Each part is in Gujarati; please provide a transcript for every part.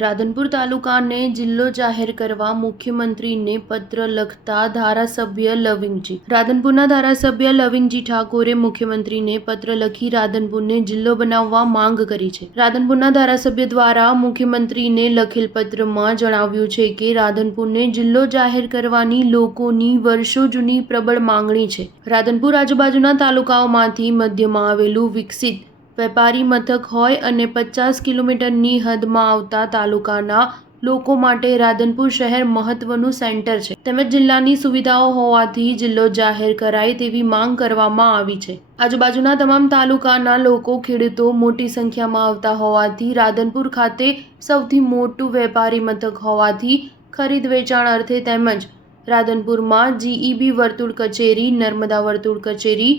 રાધનપુર તાલુકાને જિલ્લો જાહેર કરવા મુખ્યમંત્રીને પત્ર લખતા ધારાસભ્ય લવિંગજી. રાધનપુરના ધારાસભ્ય લવિંગજી ઠાકોરે મુખ્યમંત્રીને પત્ર લખી રાધનપુરને જિલ્લો બનાવવા માંગ કરી છે. રાધનપુરના ધારાસભ્ય દ્વારા મુખ્યમંત્રીને લખેલ પત્રમાં જણાવ્યું છે કે રાધનપુરને જિલ્લો જાહેર કરવાની લોકોની વર્ષો જૂની પ્રબળ માંગણી છે. રાધનપુર આજુબાજુના તાલુકાઓમાંથી મધ્યમાં આવેલું વિકસિત વેપારી મથક હોય અને 50 કિલોમીટરની હદમાં આવતા તાલુકાના લોકો માટે રાધનપુર શહેર મહત્વનું સેન્ટર છે તેમજ જિલ્લાની સુવિધાઓ હોવાથી જિલ્લો જાહેર કરાય તેવી માંગ કરવામાં આવી છે. આજુબાજુના તમામ તાલુકાના લોકો ખેડૂતો મોટી સંખ્યામાં આવતા હોવાથી રાધનપુર ખાતે સૌથી મોટું વેપારી મથક હોવાથી ખરીદ વેચાણ અર્થે તેમજ રાધનપુરમાં જીઈબી વર્તુળ કચેરી, નર્મદા વર્તુળ કચેરી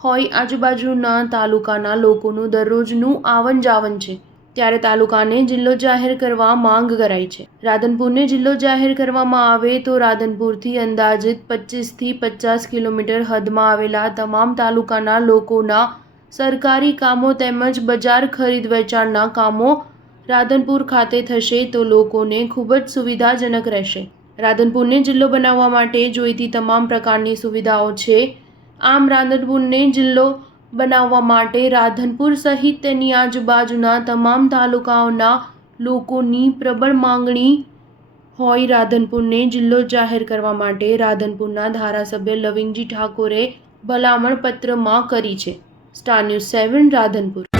હોય આજુબાજુના તાલુકાના લોકોનું દરરોજનું આવન જાવન છે ત્યારે તાલુકાને જિલ્લો જાહેર કરવા માંગ કરાઈ છે. રાધનપુરને જિલ્લો જાહેર કરવામાં આવે તો રાધનપુરથી અંદાજિત 25 થી 50 કિલોમીટર હદમાં આવેલા તમામ તાલુકાના લોકોના સરકારી કામો તેમજ બજાર ખરીદ વેચાણના કામો રાધનપુર ખાતે થશે તો લોકોને ખૂબ જ સુવિધાજનક રહેશે. રાધનપુરને જિલ્લો બનાવવા માટે જોઈતી તમામ પ્રકારની સુવિધાઓ છે. આમ રાધનપુરને જિલ્લો બનાવવા માટે રાધનપુર સહિત તેની આજુબાજુના તમામ તાલુકાઓના લોકોની પ્રબળ માંગણી હોય. રાધનપુરને જિલ્લો જાહેર કરવા માટે રાધનપુરના ધારાસભ્ય લવિંગજી ઠાકોરે ભલામણ પત્રમાં કરી છે. Star news 7 Radhanpur.